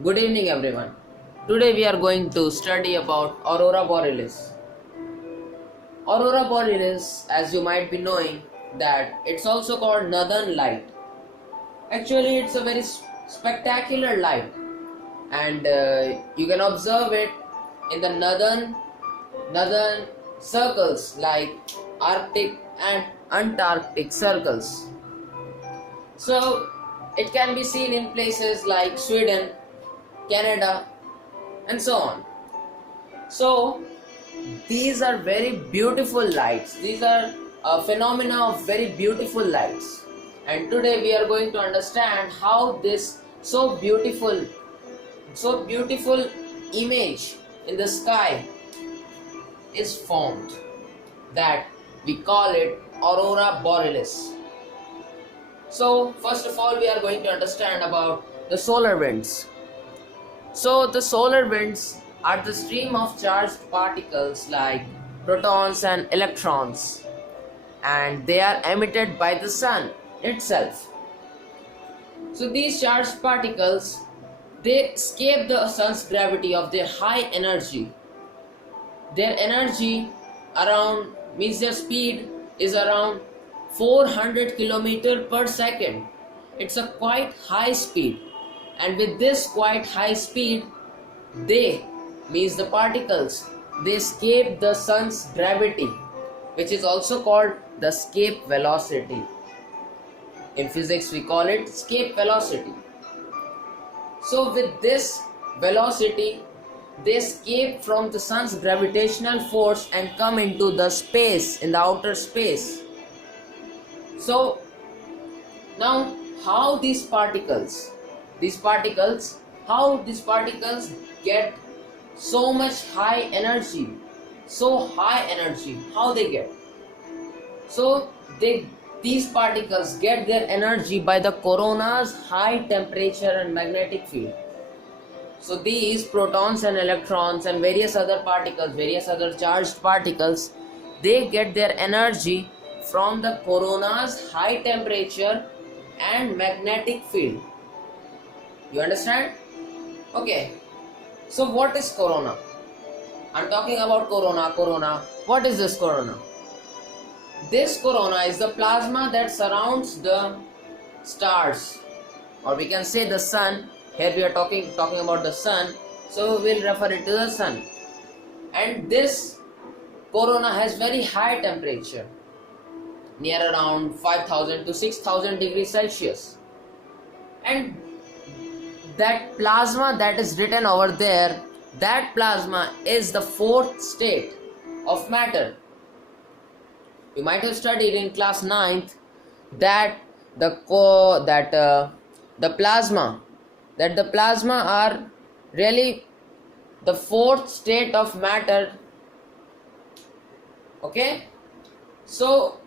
Good evening everyone. Today we are going to study about Aurora Borealis. Aurora Borealis, as you might be knowing, that it's also called Northern Light. Actually, it's a very spectacular light, and you can observe it in the northern circles like Arctic and Antarctic circles. So it can be seen in places like Sweden, Canada, and so on. So these are very beautiful lights. These are a phenomena of very beautiful lights. And today we are going to understand how this so beautiful image in the sky is formed, that we call it Aurora Borealis. So first of all, we are going to understand about the solar winds. So the solar winds are the stream of charged particles like protons and electrons, and they are emitted by the sun itself. So these charged particles, they escape the sun's gravity of their high energy. Their energy means their speed is around 400 km per second. It's a quite high speed, and with this quite high speed, the particles, they escape the sun's gravity, which is also called the escape velocity. In physics we call it escape velocity. So with this velocity, they escape from the sun's gravitational force and come into the space, in the outer space. So now how these particles get so much high energy, how they get? So these particles get their energy by the corona's high temperature and magnetic field. So these protons and electrons and various other charged particles, they get their energy from the corona's high temperature and magnetic field. You understand? Okay. So what is corona? I'm talking about corona. What is this corona? This corona is the plasma that surrounds the stars, or we can say the sun. Here we are talking about the sun, so we will refer it to the sun. And this corona has very high temperature, near around 5000 to 6000 degrees Celsius. And that plasma that is written over there, that plasma is the fourth state of matter. You might have studied in class 9th that the plasma are really the fourth state of matter. Okay, so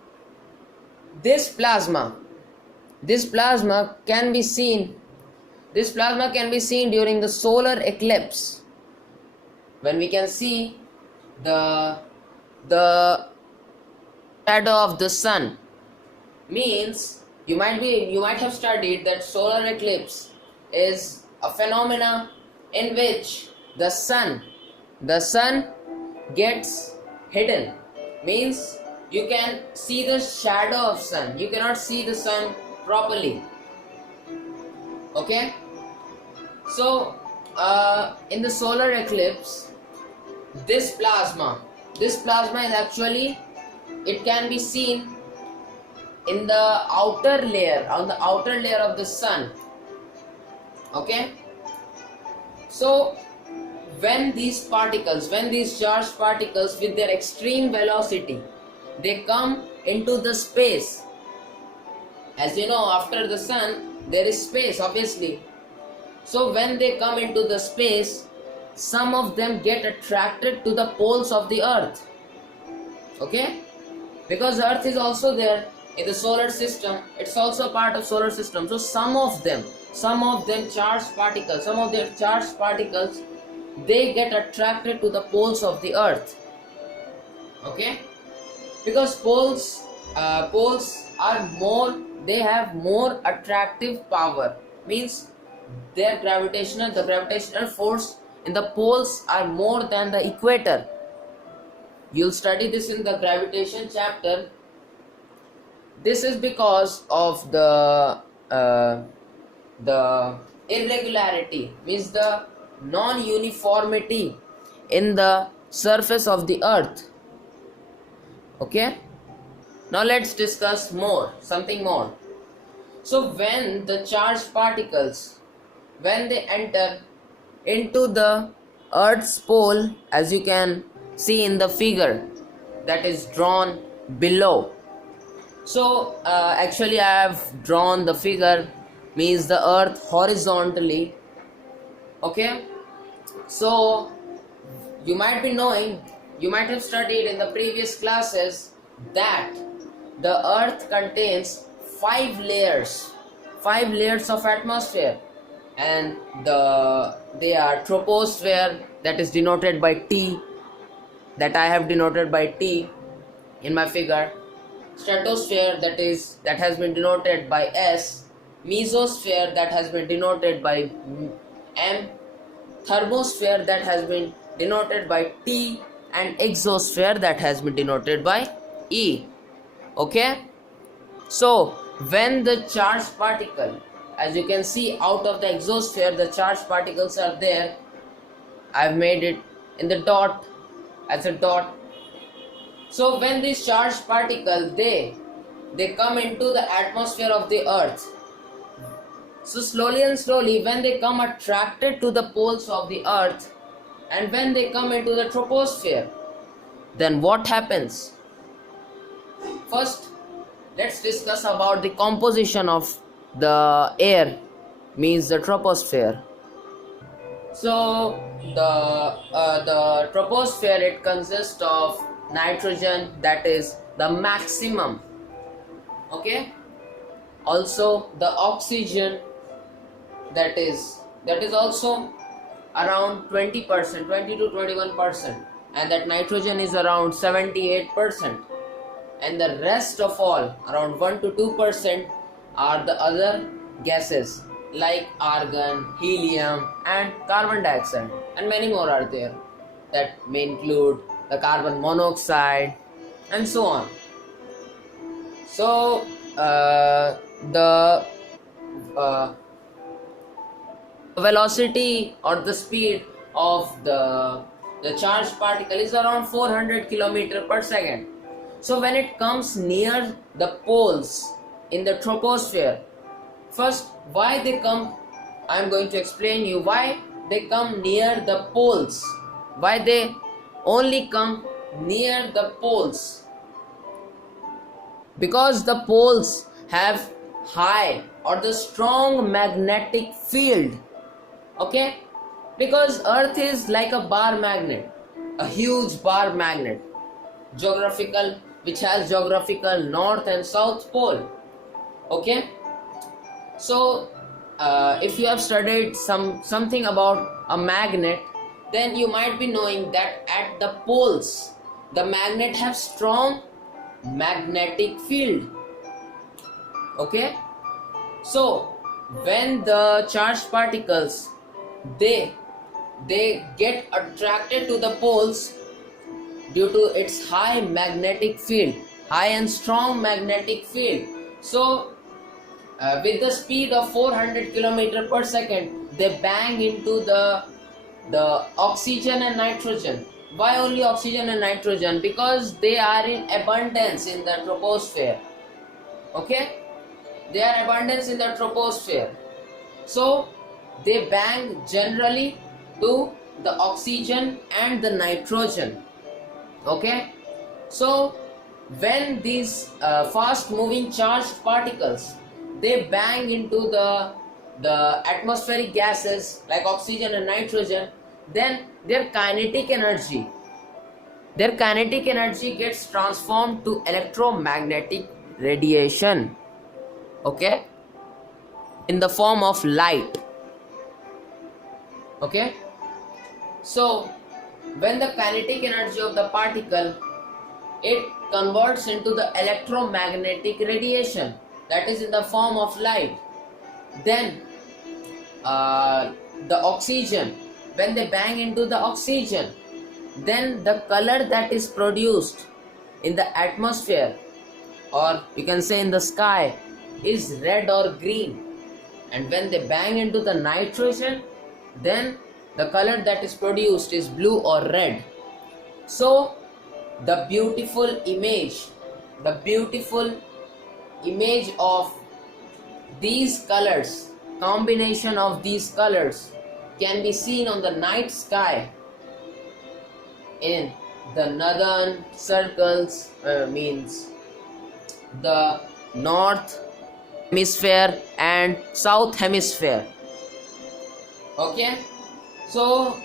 this plasma can be seen during the solar eclipse, when we can see the shadow of the sun. Means you might have studied that solar eclipse is a phenomena in which the sun gets hidden. Means you can see the shadow of sun, you cannot see the sun properly. Okay, so in the solar eclipse, this plasma is actually, it can be seen in the outer layer, on the outer layer of the sun. Okay, so when these charged particles with their extreme velocity, they come into the space. As you know, after the sun there is space, obviously. So when they come into the space, some of them get attracted to the poles of the earth. Okay, because earth is also there in the solar system, it's also part of solar system. So some of their charged particles, they get attracted to the poles of the earth. Okay, because poles are more, they have more attractive power. Means the gravitational force in the poles are more than the equator. You'll study this in the gravitation chapter. This is because of the irregularity, means the non-uniformity in the surface of the earth. Okay, now let's discuss something more. So when the charged particles, when they enter into the earth's pole, as you can see in the figure that is drawn below. So actually I have drawn the figure, means the earth horizontally. Okay, so you might be knowing, you might have studied in the previous classes that the earth contains 5 layers of atmosphere, and they are troposphere, that is denoted by T, that I have denoted by T in my figure, stratosphere, that has been denoted by S, mesosphere, that has been denoted by M, thermosphere, that has been denoted by T, and exosphere, that has been denoted by E. Okay, so when the charged particle, as you can see out of the exosphere, the charged particles are there. I've made it in the dot, as a dot. So when these charged particles, they come into the atmosphere of the earth. So slowly and slowly, when they come attracted to the poles of the earth, and when they come into the troposphere, then what happens? First, let's discuss about the composition of the air, means the troposphere. So the troposphere, it consists of nitrogen, that is the maximum. Okay, also the oxygen, that is also around 20%, 20 to 21%, and that nitrogen is around 78%, and the rest of all, around 1 to 2%, are the other gases like argon, helium, and carbon dioxide, and many more are there, that may include the carbon monoxide and so on. So the velocity or the speed of the charged particle is around 400 km per second. So when it comes near the poles in the troposphere, first, why they come, I am going to explain you why they come near the poles, why they only come near the poles. Because the poles have high or the strong magnetic field. Okay, because earth is like a bar magnet, a huge bar magnet, which has geographical north and south pole. Okay, so if you have studied something about a magnet, then you might be knowing that at the poles the magnet have strong magnetic field. Okay, so when the charged particles, they get attracted to the poles due to its high magnetic field, high and strong magnetic field. So with the speed of 400 km per second, they bang into the oxygen and nitrogen. Why only oxygen and nitrogen? Because they are in abundance in the troposphere. Okay, they are abundance in the troposphere. So they bang generally to the oxygen and the nitrogen. Okay, so when these fast moving charged particles, they bang into the atmospheric gases like oxygen and nitrogen, then their kinetic energy gets transformed to electromagnetic radiation. Okay, in the form of light. Okay, so when the kinetic energy of the particle, it converts into the electromagnetic radiation, that is in the form of light, then the oxygen, when they bang into the oxygen, then the color that is produced in the atmosphere, or you can say in the sky, is red or green. And when they bang into the nitrogen, then the color that is produced is blue or red. So the beautiful image of these colors, combination of these colors, can be seen on the night sky in the northern circles, means the north hemisphere and south hemisphere. Okay, so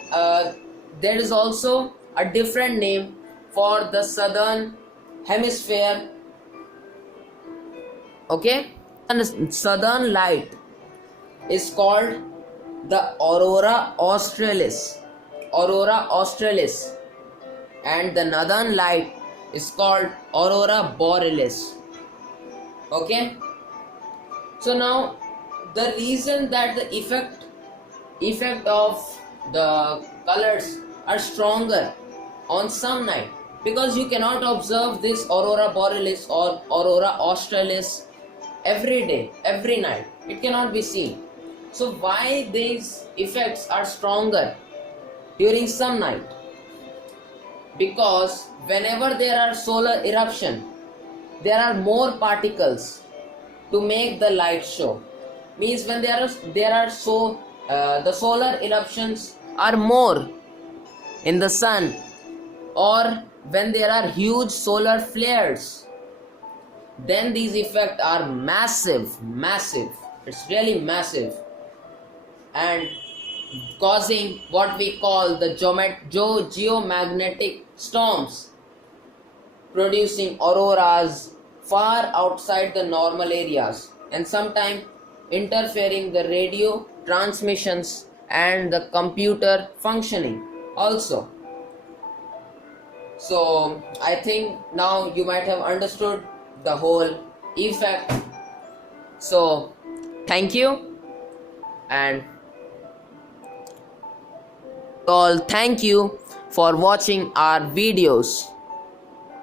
there is also a different name for the southern hemisphere. Okay, and southern light is called the Aurora Australis. And the northern light is called Aurora Borealis. Okay, so now the reason that the effect of the colors are stronger on some night, because you cannot observe this Aurora Borealis or Aurora Australis every day, every night. It cannot be seen. So why these effects are stronger during some night? Because whenever there are solar eruption, there are more particles to make the light show. Means when the solar eruptions are more in the sun, or when there are huge solar flares, then these effects are massive. It's really massive, and causing what we call the geomagnetic storms, producing auroras far outside the normal areas, and sometimes interfering the radio transmissions and the computer functioning also. So I think now you might have understood the whole effect. So thank you, and all thank you for watching our videos.